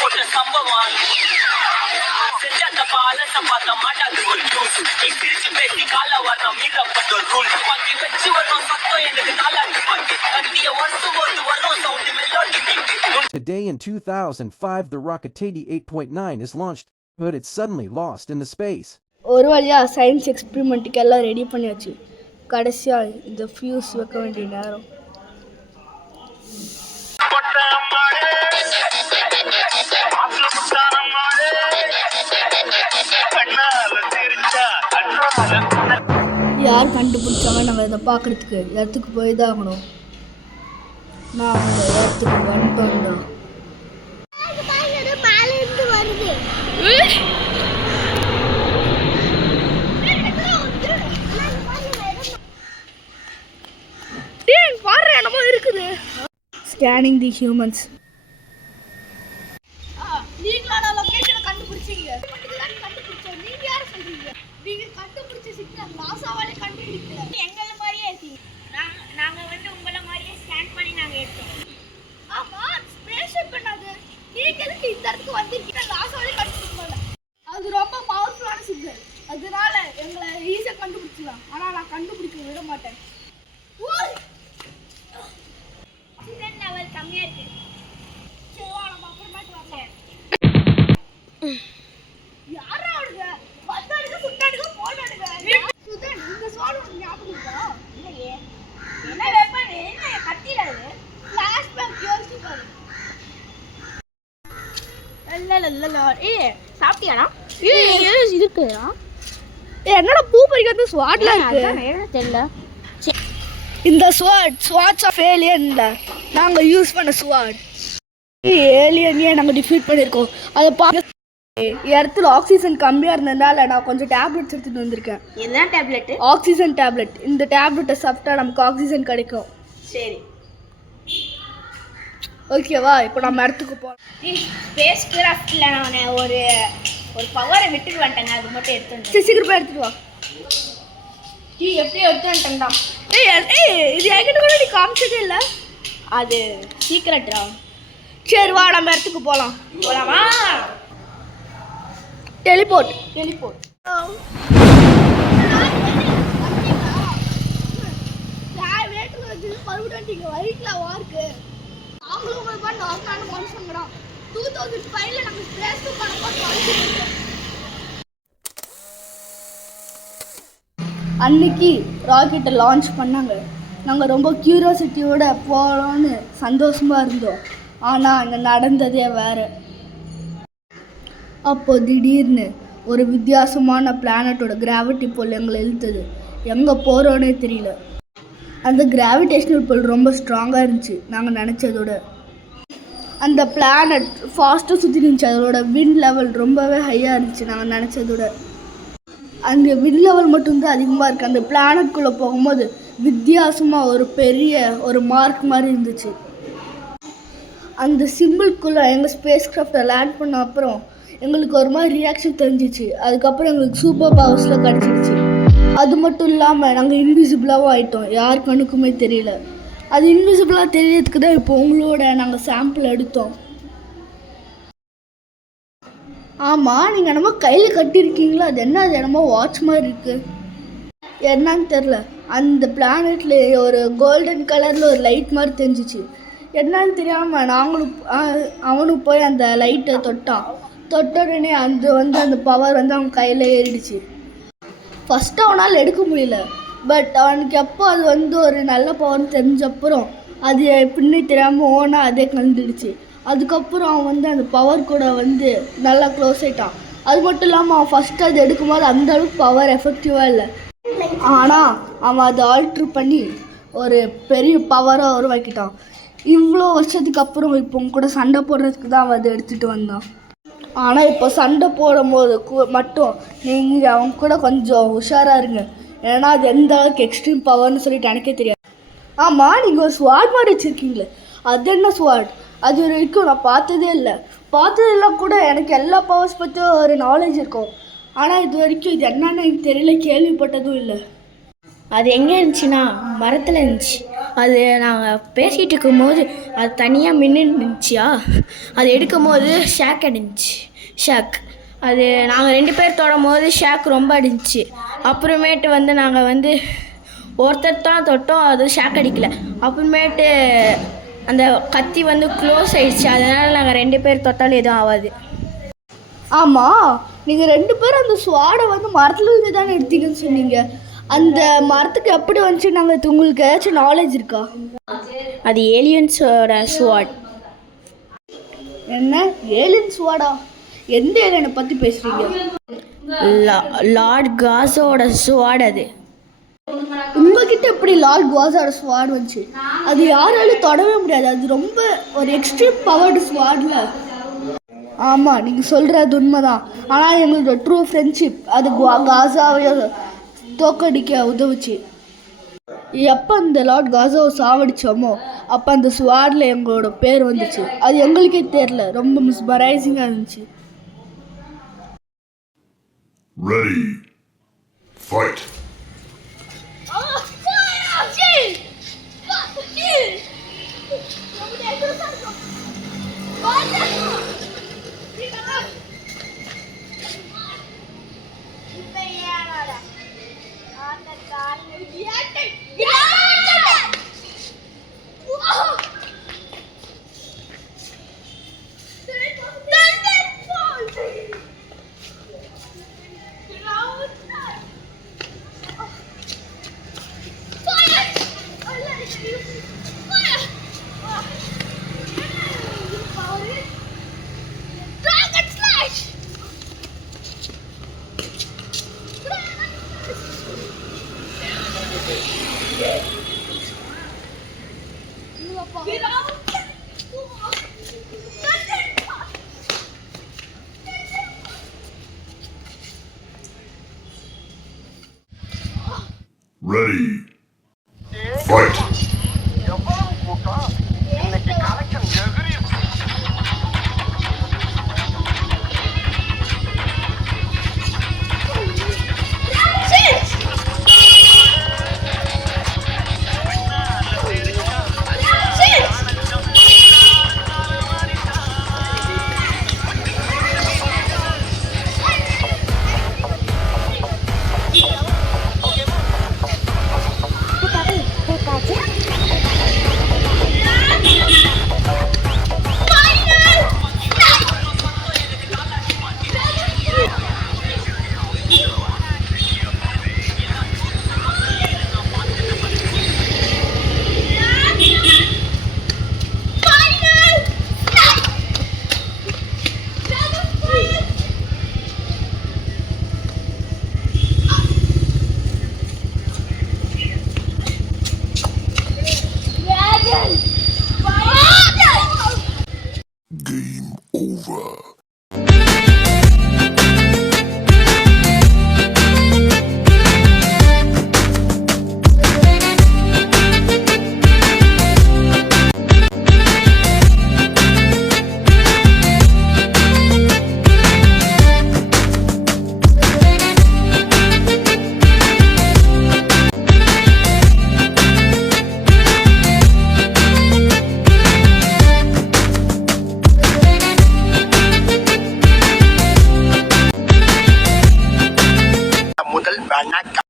போட்ட சம்பவம் செஞ்ச தப்பா அலச பார்த்த மாட்டாது ஒரு நியூஸ் பிரிச்சு பேசி கால வரணும் மீறப்பட்ட ஒரு ரூல் பாக்கி வச்சு வரும் சத்தம் எனக்கு நாளாட்டு பாக்கி கத்திய வருஷம் போது வரும் sound melody beat. Today in 2005, the Rocket 8.9 is launched, but it's suddenly lost in the space. ஒரு வழியாக சயின்ஸ் எக்ஸ்பிரிமெண்ட்டுக்கு எல்லாம் ரெடி பண்ணியாச்சு. கடைசியாக இந்த ஃபியூஸ் வைக்க வேண்டிய நேரம். யார் கண்டுபிடிச்சாங்க நாங்கள் இதை பார்க்குறதுக்கு இடத்துக்கு போய் தான் ஆகணும். நான் அந்த இடத்துக்கு வந்துட்டோம்டா. Scanning the humans. நீங்களான லொகேஷனை கண்டுபிடிச்சீங்க. நீங்க யார சொல்றீங்க? நீங்க கண்டுபிடிச்ச சிக்னல் நாசாவாலே கண்டுபிடிக்கல. எங்கள மாதிரியே இருக்கீங்க. நாங்க உங்கள மாதிரியே ஸ்கேன் பண்ணி நாங்க எடுத்தோம். ஆமா, ஸ்பேஸ்ஷிப் பண்ணது. நீங்க எதுக்கு இந்த இடத்துக்கு வந்திருக்கீங்க? நாசாவாலே கண்டுபிடிக்கல. அது ரொம்ப பவர்ஃபுல்லான சிக்னல். அதனால எங்களை ஈஸியா கண்டுபிடிச்சலாம். ஆனா நான் கண்டுபிடிக்க விட மாட்டேன். ஓய்! ஆக்சிஜன் லெவல் கம்மியா இருக்கு. சேவா நம்ம அப்புறமாட்டு வரலாம். யாரா அவளுங்க? வந்தாடுங்க, சுட்டாடுங்க, போடாடுங்க. சுதன், இந்த சோடு உங்களுக்கு ஞாபகம் இருக்கா? இல்லையே. என்ன வெப்பன்? என்ன கத்தில அது? ஃபிளாஷ் பேக் யோசிச்சு பாரு. இல்ல. சாப்பிட்டியாடா? இருக்குடா. என்னடா பூ பறிக்கிறது ஸ்வாட்ல இருக்கு? தெரியல. இந்த ஸ்வாட்ஸ் ஆஃப் ஏலியன்ல நாங்கள் யூஸ் பண்ண ஸ்வாட் ஏலியனையே நாங்கள் டிஃபீட் பண்ணியிருக்கோம். அதை பார்க்க இடத்துல ஆக்சிஜன் கம்மியாக இருந்ததுனால நான் கொஞ்சம் டேப்லெட்ஸ் எடுத்துகிட்டு வந்திருக்கேன். என்ன டேப்லெட்? Oxygen tablet. இந்த டேப்லெட்டை சாப்பிட்டா நமக்கு ஆக்சிஜன் கிடைக்கும். சரி, ஓகேவா? இப்போ நம்ம இடத்துக்கு போகலாம். ஸ்பேஸ் கிராஃப்ட்ல நான் ஒரு பவரை விட்டுட்டு வந்துட்டேங்க. அது மட்டும் எடுத்து வந்து சீக்கிரமா எடுத்துட்டு வா. எப்படியும் எடுத்து வந்துட்டேன்டா. இது என்கிட்ட கூட நீ காமிச்சதே இல்லை. அது சீக்கிரட்டா. சரி வா, நம்ம இடத்துக்கு போகலாம். போலாமா? டெலிபோர்ட். அன்னைக்கு ராக்கெட்டை லான்ச் பண்ணாங்க. நாங்கள் ரொம்ப க்யூரியாசிட்டியோட போகிறோன்னு சந்தோஷமாக இருந்தோம். ஆனால் அங்கே நடந்ததே வேறு. அப்போ திடீர்னு ஒரு வித்தியாசமான பிளானட்டோட கிராவிட்டி போல் எங்களை இழுத்தது. எங்கே போகிறோன்னே தெரியல. அந்த கிராவிடேஷனல் போல் ரொம்ப ஸ்ட்ராங்காக இருந்துச்சு நாங்கள் நினச்சதோட. அந்த பிளானட் ஃபாஸ்ட்டாக சுற்றி இருந்துச்சு. அதோட விண்ட் லெவல் ரொம்பவே ஹையாக இருந்துச்சு நாங்கள் நினச்சதோட. அந்த விண்ட் லெவல் மட்டும்தான் அதிகமாக இருக்குது. அந்த பிளானட்குள்ளே போகும்போது வித்தியாசமாக ஒரு பெரிய ஒரு மார்க் மாதிரி இருந்துச்சு. அந்த சிம்பிள்குள்ளே எங்கள் ஸ்பேஸ் கிராஃப்டை லேண்ட் பண்ண அப்புறம் எங்களுக்கு ஒரு மாதிரி ரியாக்ஷன் தெரிஞ்சிச்சு. அதுக்கப்புறம் எங்களுக்கு சூப்பர் பவர்ஸில் கிடச்சிடுச்சு. அது மட்டும் இல்லாமல் நாங்கள் இன்விசிபிளாகவும் ஆகிட்டோம். யார் கண்ணுக்குமே தெரியல. அது இன்விசிபிளாக தெரியறதுக்கு தான் இப்போ உங்களோட நாங்கள் சாம்பிள் எடுத்தோம். ஆமாம், நீங்கள் என்னமோ கையில் கட்டியிருக்கீங்களா? அது என்ன? அது என்னமோ வாட்ச் மாதிரி இருக்குது. என்னன்னு தெரில. அந்த பிளானெட்டில் ஒரு கோல்டன் கலரில் ஒரு லைட் மாதிரி தெரிஞ்சிச்சு. என்னன்னு தெரியாமல் நாங்களும் அவனும் போய் அந்த லைட்டை தொட்ட உடனே அந்த பவர் அவன் கையில் ஏறிடுச்சு. ஃபஸ்ட்டு அவனால் எடுக்க முடியல. பட் அவனுக்கு எப்போ அது ஒரு நல்ல பவர்னு தெரிஞ்சப்புறம் அது எப்படின்னு தெரியாமல் ஓனாக அதே கலந்துடுச்சு. அதுக்கப்புறம் அவன் அந்த பவர் கூட நல்லா க்ளோஸ் ஆகிட்டான். அது மட்டும் இல்லாமல் அவன் ஃபஸ்ட்டு அது எடுக்கும்போது அந்தளவுக்கு பவர் எஃபெக்டிவாக இல்லை. ஆனால் அவன் அதை ஆல்ட்ரு பண்ணி ஒரு பெரிய பவராக உருவாக்கிட்டான். இவ்வளோ வருஷத்துக்கு அப்புறம் இப்போ உங்க கூட சண்டை போடுறதுக்கு தான் அவன் அதை எடுத்துகிட்டு வந்தான். ஆனால் இப்போ சண்டை போடும்போது மட்டும் நீங்கள் அவங்க கூட கொஞ்சம் உஷாராக இருங்க. ஏன்னா அது எந்த அளவுக்கு எக்ஸ்ட்ரீம் பவர்னு சொல்லிட்டு எனக்கே தெரியாது. ஆமாம், நீங்கள் ஒரு ஸ்வாட் மாதிரி வச்சுருக்கீங்களே, அது என்ன ஸ்வாட்? அது வரைக்கும் நான் பார்த்ததே இல்லை. பார்த்ததெல்லாம் கூட எனக்கு எல்லா பவர்ஸ் பற்றியும் ஒரு நாலேஜ் இருக்கும். ஆனால் இது வரைக்கும் இது என்னன்னு எனக்கு தெரியல, கேள்விப்பட்டதும் இல்லை. அது எங்கே இருந்துச்சுன்னா மரத்தில் இருந்துச்சு. அது நாங்கள் பேசிகிட்டு இருக்கும்போது அது தனியாக மின்னுச்சியா, அது எடுக்கும் போது ஷாக் அடிஞ்சிச்சு. ஷாக் அது நாங்கள் 2 பேர் தொடும் போது ஷாக் ரொம்ப அடிஞ்சிச்சு. அப்புறமேட்டு வந்து நாங்கள் வந்து ஒருத்தர் தான் தொட்டோம், அது ஷாக் அடிக்கல. அப்புறமேட்டு அந்த கத்தி வந்து க்ளோஸ் ஆயிடுச்சு. அதனால் நாங்கள் 2 பேர் தொட்டாலும் எதுவும் ஆகாது. ஆமாம், நீங்கள் 2 பேரும் அந்த ஸ்வாடை வந்து மரத்தில் இருந்து தானே எடுத்தீங்கன்னு சொன்னீங்க. அந்த மரத்துக்கு எப்படி வந்துச்சு நாங்கள் உங்களுக்கு ஏதாச்சும் நாலேஜ் இருக்கா? அது ஏலியன்ஸோட ஸ்வாட். என்ன ஏலியன் ஸ்வாடா? எந்த ஏலியனை பற்றி பேசுகிறீங்க? லார்ட் காஸோட ஸ்வாட் அது. உங்ககிட்ட எப்படி லார்ட் காஸோட ஸ்வாட் வந்துச்சு? அது யாராலும் தொடவே முடியாது, அது ரொம்ப ஒரு எக்ஸ்ட்ரீம் பவர்டு ஸ்வாட்ல. ஆமாம், நீங்கள் சொல்கிறது உண்மைதான். ஆனால் எங்களோட ட்ரூ ஃப்ரெண்ட்ஷிப் அது காஸாவே தோக்கடிக்க உதவுச்சு. எப்போ அந்த லார்ட் காஸாவை சாவடிச்சோமோ அப்போ அந்த ஸ்வாடில் எங்களோட பேர் வந்துச்சு. அது எங்களுக்கே தெரியல, ரொம்ப மிஸ்மரைசிங்காக இருந்துச்சு. Ready. Fight. Ready. Fight. Game over. முதல் வணக்கம்.